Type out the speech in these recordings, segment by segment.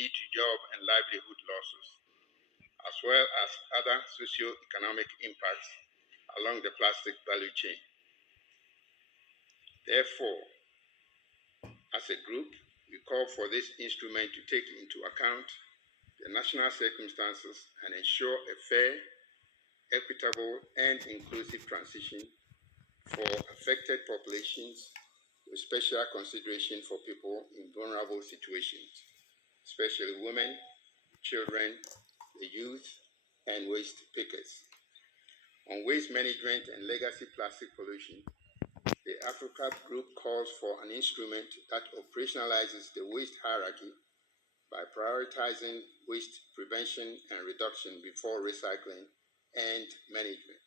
lead to job and livelihood losses, as well as other socio-economic impacts along the plastic value chain. Therefore, as a group, we call for this instrument to take into account the national circumstances and ensure a fair, equitable, and inclusive transition for affected populations with special consideration for people in vulnerable situations, especially women, children, the youth, and waste pickers. On waste management and legacy plastic pollution, the Africa Group calls for an instrument that operationalizes the waste hierarchy by prioritizing waste prevention and reduction before recycling and management.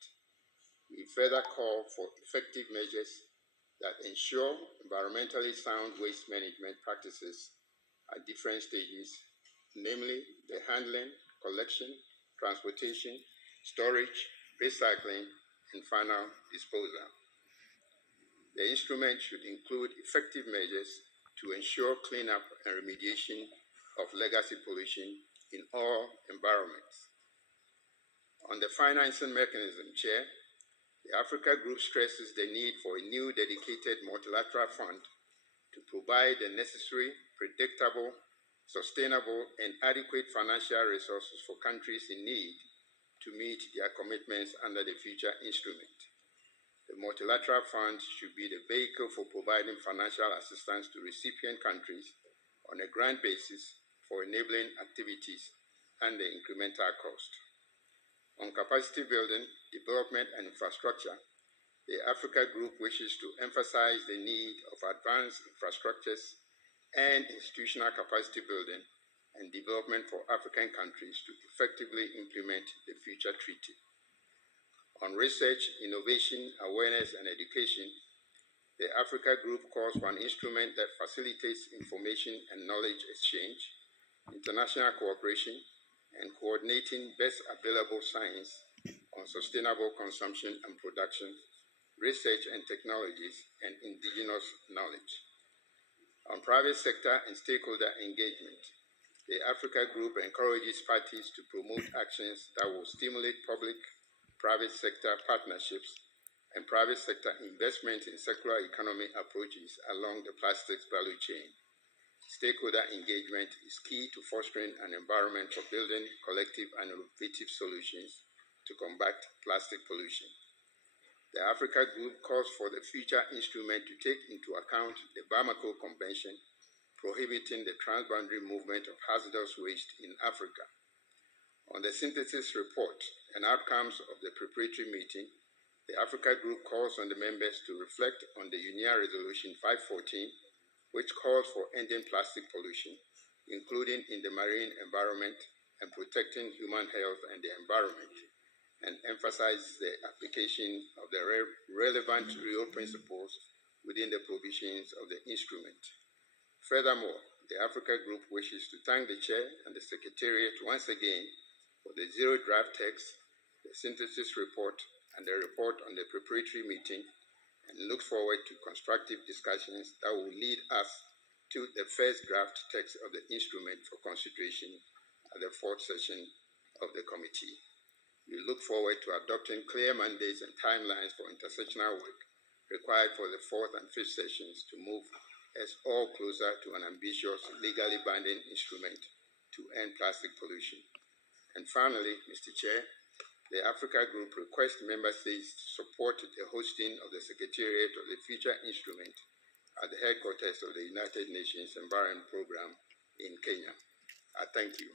We further call for effective measures that ensure environmentally sound waste management practices at different stages, namely the handling, collection, transportation, storage, recycling, and final disposal. The instrument should include effective measures to ensure cleanup and remediation of legacy pollution in all environments. On the financing mechanism, Chair, the Africa Group stresses the need for a new dedicated multilateral fund to provide the necessary, predictable, sustainable, and adequate financial resources for countries in need to meet their commitments under the future instrument. The multilateral fund should be the vehicle for providing financial assistance to recipient countries on a grant basis for enabling activities and the incremental cost. On capacity building, development, and infrastructure, the Africa Group wishes to emphasize the need of advanced infrastructures and institutional capacity building and development for African countries to effectively implement the future treaty. On research, innovation, awareness, and education, the Africa Group calls for an instrument that facilitates information and knowledge exchange, international cooperation, and coordinating best available science on sustainable consumption and production, research and technologies, and indigenous knowledge. On private sector and stakeholder engagement, the Africa Group encourages parties to promote actions that will stimulate public-private sector partnerships and private sector investment in circular economy approaches along the plastics value chain. Stakeholder engagement is key to fostering an environment for building collective and innovative solutions to combat plastic pollution. The Africa Group calls for the future instrument to take into account the Bamako Convention prohibiting the transboundary movement of hazardous waste in Africa. On the synthesis report and outcomes of the preparatory meeting, the Africa Group calls on the members to reflect on the UNIA Resolution 514, which calls for ending plastic pollution, including in the marine environment and protecting human health and the environment, and emphasizes the application of the relevant Rio principles within the provisions of the instrument. Furthermore, the Africa Group wishes to thank the Chair and the Secretariat once again for the zero draft text, the synthesis report, and the report on the preparatory meeting, and look forward to constructive discussions that will lead us to the first draft text of the instrument for consideration at the fourth session of the committee. We look forward to adopting clear mandates and timelines for intersectional work required for the fourth and fifth sessions to move us all closer to an ambitious, legally binding instrument to end plastic pollution. And finally, Mr. Chair, the Africa Group requests member states to support the hosting of the Secretariat of the Future Instrument at the headquarters of the United Nations Environment Programme in Kenya. I thank you.